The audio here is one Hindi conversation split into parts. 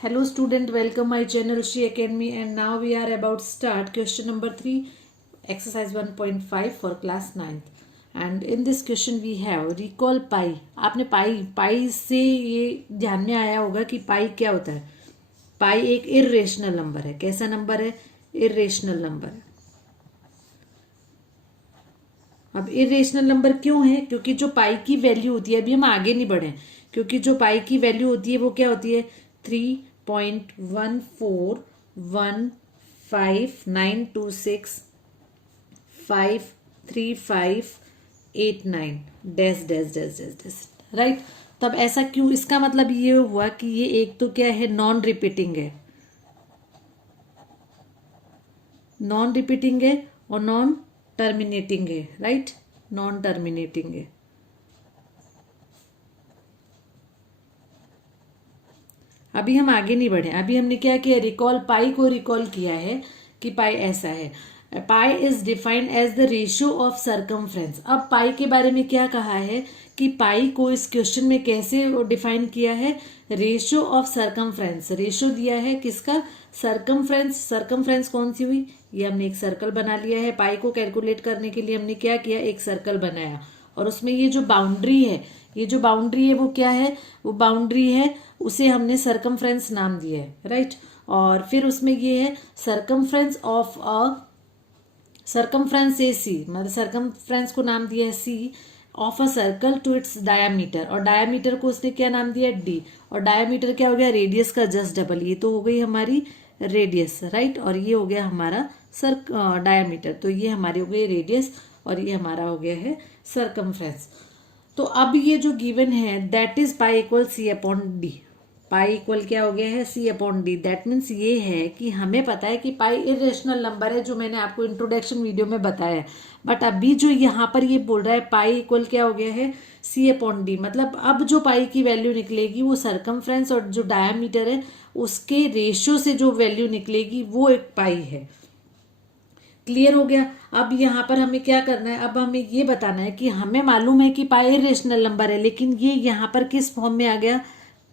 Hello student, welcome my channel Shri Academy, and now we are about start question number 3, exercise 1.5 for class 9th. And in this question we have recall pi. आपने पाई से ये ध्यान में आया होगा कि पाई क्या होता है. पाई एक इर्रेशनल नंबर है. कैसा नंबर है? इर्रेशनल नंबर है. अब इरेशनल नंबर क्यों है? क्योंकि जो पाई की वैल्यू होती है, अभी हम आगे नहीं बढ़े, क्योंकि जो पाई की वैल्यू होती है वो क्या होती है? 3.1415926535 dash dash dash dash dash. Right. तब ऐसा क्यों? इसका मतलब ये हुआ कि ये एक तो क्या है, नॉन रिपीटिंग है, नॉन रिपीटिंग है और नॉन टर्मिनेटिंग है. राइट. नॉन टर्मिनेटिंग है. अभी हम आगे नहीं बढ़े. अभी हमने क्या किया? रिकॉल पाई को रिकॉल किया है कि पाई ऐसा है. Pi is defined as the ratio of circumference. अब पाई के बारे में क्या कहा है कि पाई को इस क्वेश्चन में कैसे डिफाइन किया है? Ratio of circumference. रेशियो दिया है किसका? सरकमफ्रेंस. सरकमफ्रेंस कौन सी हुई? ये हमने एक सर्कल बना लिया है. पाई को कैलकुलेट करने के लिए हमने क्या किया? एक सर्कल बनाया, और उसमें ये जो बाउंड्री है, ये जो बाउंड्री है वो क्या है? वो बाउंड्री है, उसे हमने सरकमफ्रेंस नाम दिया है. राइट. और फिर उसमें ये है circumference of a circumference a C, मतलब सरकमफ्रेंस को नाम दिया है C, of a circle to its diameter, और डायामीटर को उसने क्या नाम दिया? डी. और डायामीटर क्या हो गया? रेडियस का जस्ट डबल. ये तो हो गई हमारी रेडियस. राइट. और ये हो गया हमारा डायामीटर. तो ये हमारी हो गई रेडियस और ये हमारा हो गया है सरकमफ्रेंस. तो अब ये जो गिवन है that is pi equal C upon D. Pi equal क्या हो गया है? C upon D. That means ये है कि हमें पता है कि पाई इरेशनल नंबर है, जो मैंने आपको इंट्रोडक्शन वीडियो में बताया है. बट अभी जो यहाँ पर ये बोल रहा है पाई इक्वल क्या हो गया है? C upon D. मतलब अब जो पाई की वैल्यू निकलेगी वो सरकमफ्रेंस और जो डायामीटर है उसके रेशियो से जो वैल्यू निकलेगी वो एक पाई है. क्लियर हो गया. अब यहाँ पर हमें क्या करना है? अब हमें ये बताना है कि हमें मालूम है कि पाई रेशनल नंबर है, लेकिन ये यहाँ पर किस फॉर्म में आ गया?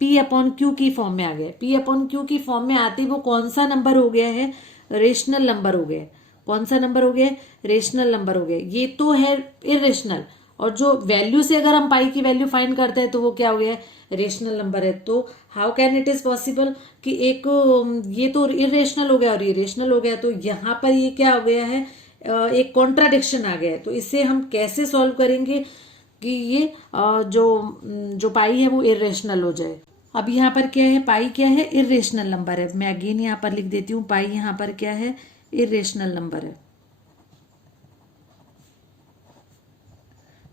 पी अपॉन क्यू की फॉर्म में आ गया. पी अपॉन क्यू की फॉर्म में आते वो कौन सा नंबर हो गया है? रेशनल नंबर हो गया. कौन सा नंबर हो गया? रेशनल नंबर हो गया. ये तो है इरेशनल, और जो वैल्यू से अगर हम पाई की वैल्यू फाइंड करते हैं तो वो क्या हो गया? रेशनल नंबर है. तो how can it is possible कि एक ये तो इरेशनल हो गया और ये रेशनल हो गया, तो यहाँ पर ये क्या हो गया है? एक कॉन्ट्राडिक्शन आ गया है. तो इसे हम कैसे सॉल्व करेंगे कि ये जो पाई है वो इरेशनल हो जाए. अब यहाँ पर क्या है? पाई क्या है? इरेशनल नंबर है. मैं अगेन यहाँ पर लिख देती हूँ, पाई यहाँ पर क्या है? इरेशनल नंबर है.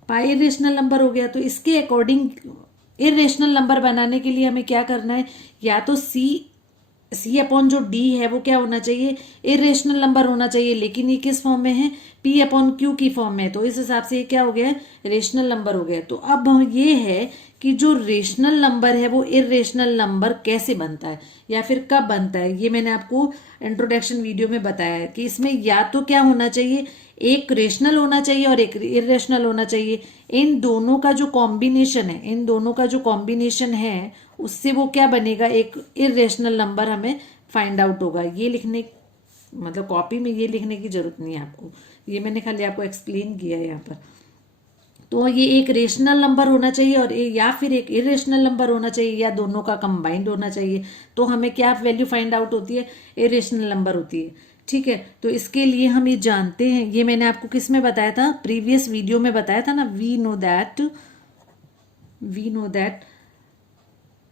पाई इरेशनल नंबर हो गया. तो इसके अकॉर्डिंग इरेशनल नंबर बनाने के लिए हमें क्या करना है? या तो सी अपॉन जो डी है वो क्या होना चाहिए? इरेशनल नंबर होना चाहिए, लेकिन ये किस फॉर्म में है? पी अपॉन क्यू की फॉर्म में. तो इस हिसाब से ये क्या हो गया? रेशनल नंबर हो गया. तो अब ये है कि जो रेशनल नंबर है वो इरेशनल नंबर कैसे बनता है या फिर कब बनता है, ये मैंने आपको इंट्रोडक्शन वीडियो में बताया है कि इसमें या तो क्या होना चाहिए? एक रेशनल होना चाहिए और एक इरेशनल होना चाहिए. इन दोनों का जो कॉम्बिनेशन है, इन दोनों का जो कॉम्बिनेशन है उससे वो क्या बनेगा? एक इरेशनल नंबर हमें फाइंड आउट होगा. ये लिखने, मतलब कॉपी में ये लिखने की जरूरत नहीं है आपको, ये मैंने खाली आपको एक्सप्लेन किया है यहाँ पर. तो ये एक रेशनल नंबर होना चाहिए और या फिर एक इरेशनल नंबर होना चाहिए, या दोनों का कंबाइंड होना चाहिए. तो हमें क्या वैल्यू फाइंड आउट होती है? इरेशनल नंबर होती है. ठीक है. तो इसके लिए हम ये जानते हैं, ये मैंने आपको किस में बताया था? प्रीवियस वीडियो में बताया था ना. We know that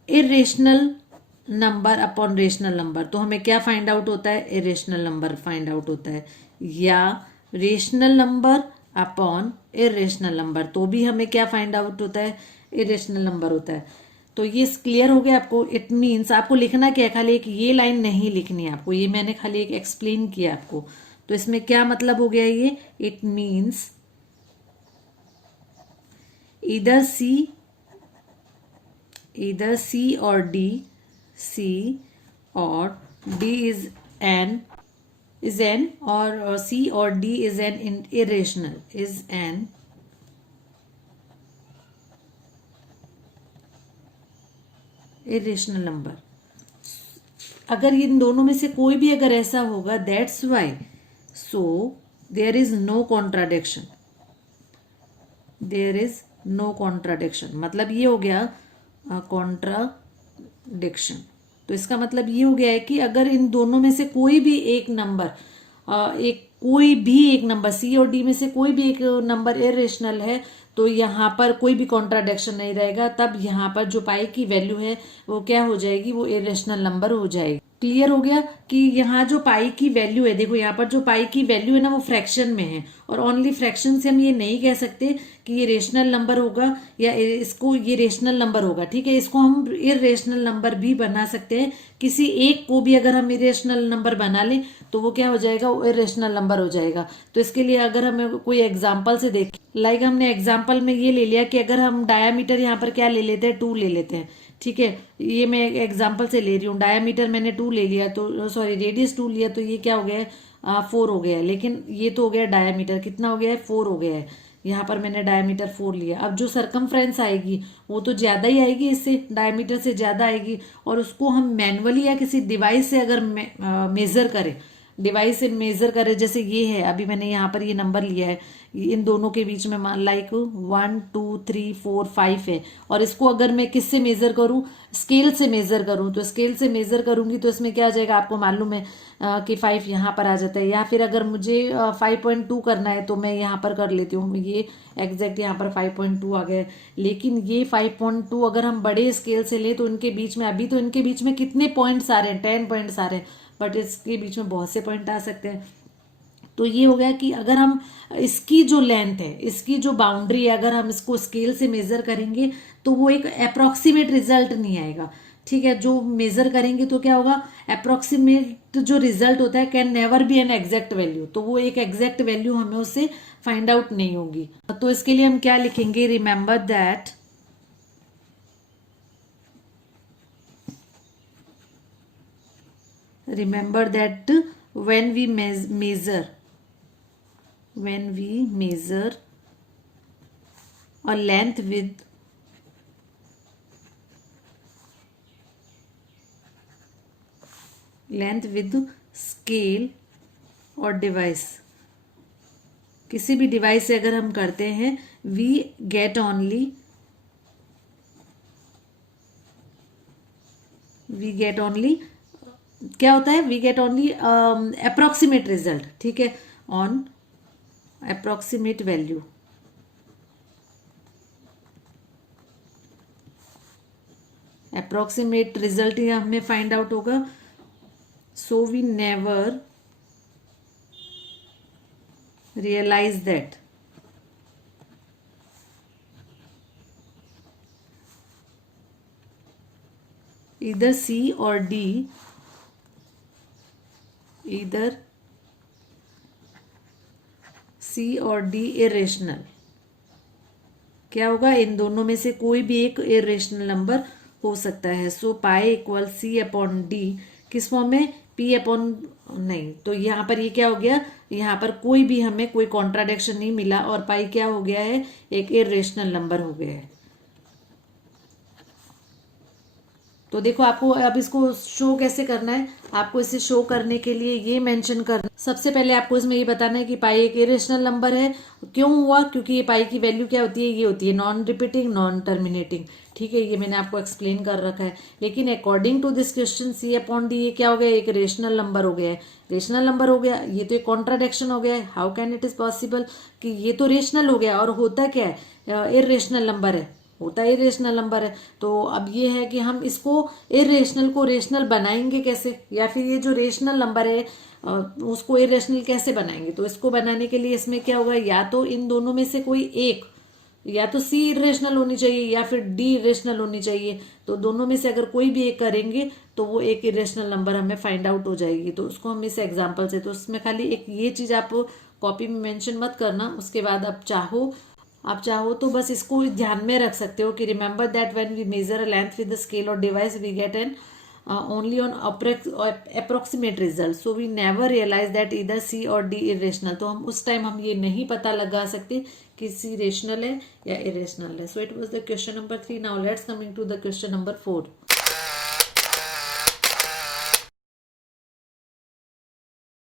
irrational number upon rational number. तो हमें क्या फाइंड आउट होता है? इरेशनल नंबर फाइंड आउट होता है. या rational number upon irrational number, तो भी हमें क्या फाइंड आउट होता है? इरेशनल नंबर होता है. तो ये क्लियर हो गया आपको. इट मीन्स आपको लिखना क्या है? खाली एक ये लाइन नहीं लिखनी है आपको, ये मैंने खाली एक एक्सप्लेन किया आपको. तो इसमें क्या मतलब हो गया ये? इट मीन्स इधर C or D, C or D is an or C or D is an irrational, is an irrational number. अगर इन दोनों में से कोई भी अगर ऐसा होगा, that's why, so there is no contradiction, there is no contradiction, मतलब ये हो गया कॉन्ट्राडिक्शन। तो इसका मतलब ये हो गया है कि अगर इन दोनों में से कोई भी एक नंबर, कोई भी एक नंबर सी और डी में से कोई भी एक नंबर इरेशनल है, तो यहाँ पर कोई भी कॉन्ट्राडिक्शन नहीं रहेगा, तब यहाँ पर जो पाई की वैल्यू है वो क्या हो जाएगी, वो इरेशनल नंबर हो जाएगी। क्लियर हो गया कि यहाँ जो पाई की वैल्यू है, देखो यहाँ पर जो पाई की वैल्यू है ना वो फ्रैक्शन में है, और ओनली फ्रैक्शन से हम ये नहीं कह सकते कि ये रेशनल नंबर होगा या इसको ये रेशनल नंबर होगा। ठीक है, इसको हम इरेशनल नंबर भी बना सकते हैं। किसी एक को भी अगर हम इरेशनल नंबर बना लें तो वो क्या हो जाएगा, वो इरेशनल नंबर हो जाएगा। तो इसके लिए अगर हमें कोई एग्जाम्पल से देखें, लाइक हमने एग्जाम्पल में ये ले लिया कि अगर हम डायामीटर यहाँ पर क्या ले लेते हैं, 2 ले लेते हैं। ठीक है, ये मैं एग्जाम्पल से ले रही हूँ, डायामीटर मैंने 2 ले लिया, तो सॉरी रेडियस 2 लिया, तो ये क्या हो गया है, 4 हो गया है। लेकिन ये तो हो गया डायामीटर, कितना हो गया है, 4 हो गया है। यहाँ पर मैंने डायमीटर 4 लिया। अब जो सरकमफ्रेंस आएगी वो तो ज़्यादा ही आएगी, इससे डायमीटर से ज़्यादा आएगी, और उसको हम मैनुअली या किसी डिवाइस से अगर मेज़र करें, डिवाइस से मेज़र करें, जैसे ये है, अभी मैंने यहाँ पर ये नंबर लिया है, इन दोनों के बीच में लाइक 1 2 3 4 5 है, और इसको अगर मैं किससे मेज़र करूँ, स्केल से मेज़र करूँ, तो स्केल से मेज़र करूँगी तो इसमें क्या आ जाएगा, आपको मालूम है कि 5 यहाँ पर आ जाता है। या फिर अगर मुझे 5.2 करना है तो मैं यहाँ पर कर लेती हूँ, ये एग्जैक्ट यहाँ पर 5.2 आ गया। लेकिन ये 5.2 अगर हम बड़े स्केल से लें तो इनके बीच में, अभी तो इनके बीच में कितने पॉइंट्स आ रहे हैं, 10 पॉइंट्स आ रहे हैं, बट इसके बीच में बहुत से पॉइंट आ सकते हैं। तो ये हो गया कि अगर हम इसकी जो लेंथ है, इसकी जो बाउंड्री है, अगर हम इसको स्केल से मेजर करेंगे तो वो एक अप्रोक्सीमेट रिजल्ट नहीं आएगा। ठीक है, जो मेजर करेंगे तो क्या होगा, अप्रोक्सीमेट जो रिजल्ट होता है can never be an exact value, तो वो एक एग्जैक्ट वैल्यू हमें उससे फाइंड आउट नहीं होगी। तो इसके लिए हम क्या लिखेंगे, remember that when we measure a length with scale और डिवाइस, किसी भी डिवाइस से अगर हम करते हैं, we get only क्या होता है, we get only approximate result. ठीक है, on approximate value, approximate result ये हमें फाइंड आउट होगा। So we never realise that either C or D, irrational, क्या होगा, इन दोनों में से कोई भी एक इरेशनल नंबर हो सकता है। So pi equal C upon D, किस फॉर्म में, P अपॉन, नहीं, तो यहाँ पर ये क्या हो गया, यहाँ पर कोई भी हमें कोई कॉन्ट्राडिक्शन नहीं मिला, और पाई क्या हो गया है, एक इरेशनल नंबर हो गया है। तो देखो आपको अब इसको शो कैसे करना है, आपको इसे शो करने के लिए ये मेंशन करना, सबसे पहले आपको इसमें ये बताना है कि पाई एक इरेशनल नंबर है। क्यों हुआ, क्योंकि ये पाई की वैल्यू क्या होती है, ये होती है नॉन रिपीटिंग, नॉन टर्मिनेटिंग। ठीक है, ये मैंने आपको एक्सप्लेन कर रखा है। लेकिन according to this question C upon D ये क्या हो गया, एक रेशनल नंबर हो गया है। रेशनल नंबर हो गया, ये तो एक कॉन्ट्राडिक्शन हो गया है। How can it is possible कि ये तो रेशनल हो गया और होता क्या है, इरेशनल नंबर है, होता है इरेशनल नंबर है। तो अब ये है कि हम इसको इरेशनल को रेशनल बनाएंगे कैसे, या फिर ये जो रेशनल नंबर है उसको इरेशनल कैसे बनाएंगे। तो इसको बनाने के लिए इसमें क्या होगा, या तो इन दोनों में से कोई एक, या तो C इरेशनल होनी चाहिए या फिर D इरेशनल होनी चाहिए। तो दोनों में से अगर कोई भी एक करेंगे तो वो एक इरेशनल नंबर हमें फाइंड आउट हो जाएगी। तो उसको हम इस एग्जाम्पल से, तो उसमें खाली एक ये चीज आप कॉपी में मेंशन मत करना, उसके बाद आप चाहो तो बस इसको ध्यान में रख सकते हो कि remember that when we measure a length with the scale और device we get an only on approximate result, so we never realise that इधर C और D इरेशनल। तो हम उस टाइम हम ये नहीं पता लगा सकते कि C रेशनल है या इरेशनल है। So it was the question number 3। Now let's coming to the question number 4।